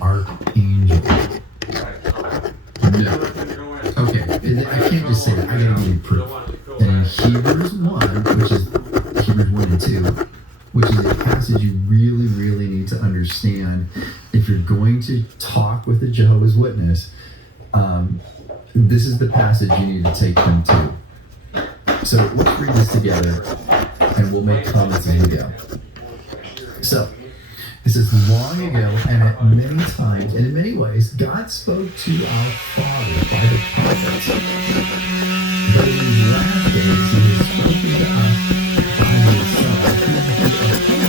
archangel. No. Okay, I can't just say that. I gotta give you proof. And in Hebrews 1, which is Hebrews 1 and 2, which is a passage you really, really need to understand if you're going to talk with a Jehovah's Witness. This is the passage you need to take them to. So let's read this together, and we'll make comments as we go. So, it says, long ago, and at many times, and in many ways, God spoke to our fathers by the prophets. But in these last days, He has spoken to us by His Son, whom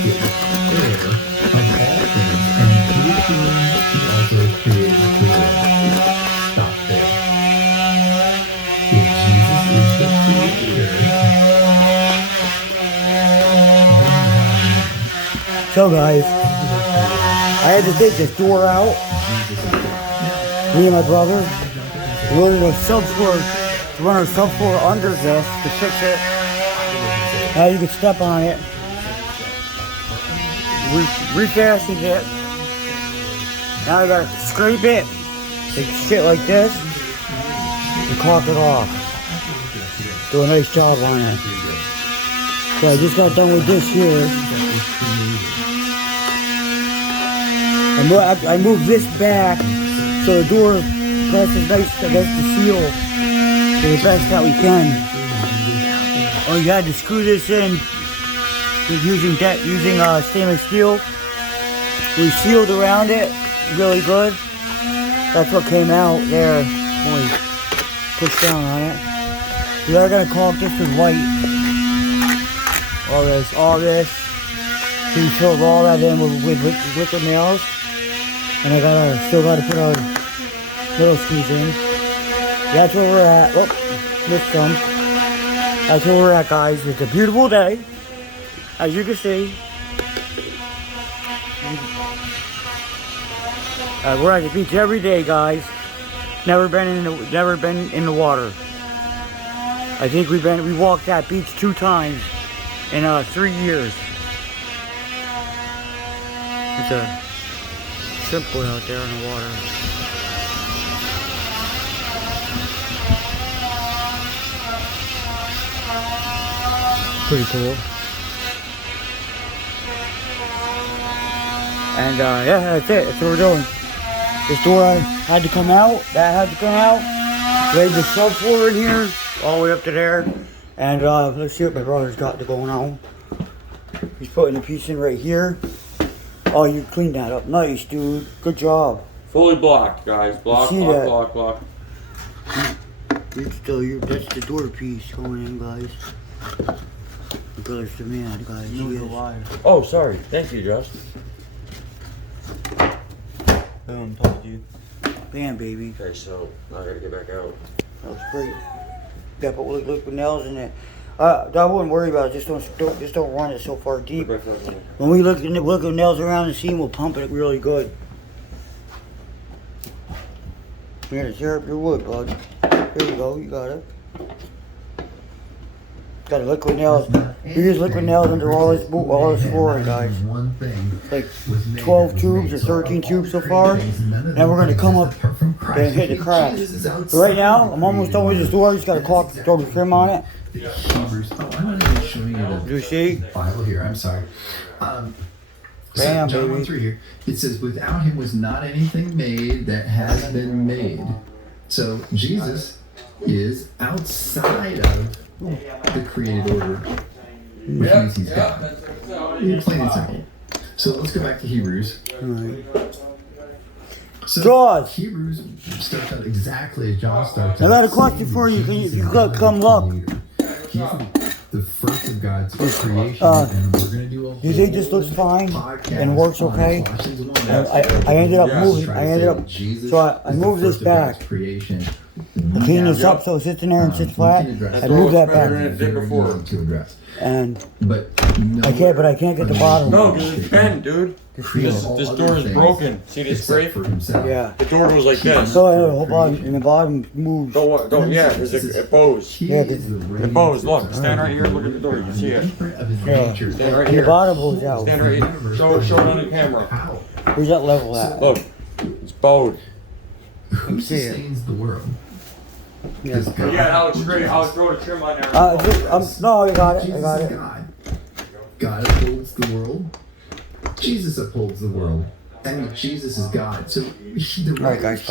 He appointed heir of all things, and through whom He also created the world. Stop there. If Jesus is the creator, so guys, I had to take this door out. Me and my brother, we ordered a subfloor to run our subfloor under this to fix it. Now you can step on it. We refastened it. Now I gotta scrape it, like shit like this, and caulk it off. Do a nice job on it. So I just got done with this here. I moved this back so the door presses nice against the seal to the best that we can. Oh, you had to screw this in using stainless steel. We sealed around it really good. That's what came out there when we pushed down on it. We are gonna caulk this with white. All this. So we filled all that in with liquid nails. And I still gotta put our little screws in. That's where we're at. Oh, missed some. That's where we're at, guys. It's a beautiful day, as you can see. We're at the beach every day, guys. Never been in the water. I think we walked that beach 2 times in 3 years. It's a shrimp boat out there in the water. Pretty cool. And yeah, that's it. That's what we're doing. This door had to come out. That had to come out. Laid the subfloor in here, all the way up to there. And let's see what my brother's got going on. He's putting a piece in right here. Oh, you cleaned that up. Nice, dude. Good job. Fully blocked, guys. Block. That's the door piece going in, guys. The brother's the man, guys. Oh, sorry. Thank you, Josh. Boom, told you. Bam, baby. Okay, so I gotta get back out. That was great. Yeah, but with liquid nails in it. I wouldn't worry about it. Just don't run it so far deep. When we look at the nails around the seam, we'll pump it really good. Here to tear up your wood, bud. Here you go. You got it. Got liquid nails. We use liquid nails under all this flooring, guys. Like 12 tubes or 13 tubes so far. Now we're gonna come up and hit the cracks. So right now, I'm almost done with this door. Just gotta throw the trim on it. Hebrews. Oh, I'm not even showing you the you see? Bible here. I'm sorry. Bam, John baby. 1:3 here. It says, "Without Him was not anything made that has been made." So Jesus is outside of the created order, which means He's God. Plain and simple. So let's go back to Hebrews. All right. So Jaws. Hebrews starts out exactly as John starts I out. got a question for you. If you could come look. He's the first of God's creation, and we're going to do a whole You think this looks fine and works okay? I ended up moving. So I moved this back. I cleaned this up so it sits in there and sits flat. I moved that back. And I can't get the bottom. No, because it's bent, dude. This door is broken. See this scrape? Yeah. The door goes like this. So the whole bottom and the bottom moves. Yeah, there's a bows. Yeah, The bows, look. Stand right here, look at the door. You can see it. Yeah. Stand right And here. the bottom goes out. Stand right here. Show it on the camera. Where's that level at? Look. It's both. Who see it. sustains the world? Yeah. Does God I'll or throw the trim on there. No, I got it. Jesus I got is it. God. God upholds the world. Jesus upholds the world. And Jesus is God. So the All right, guys.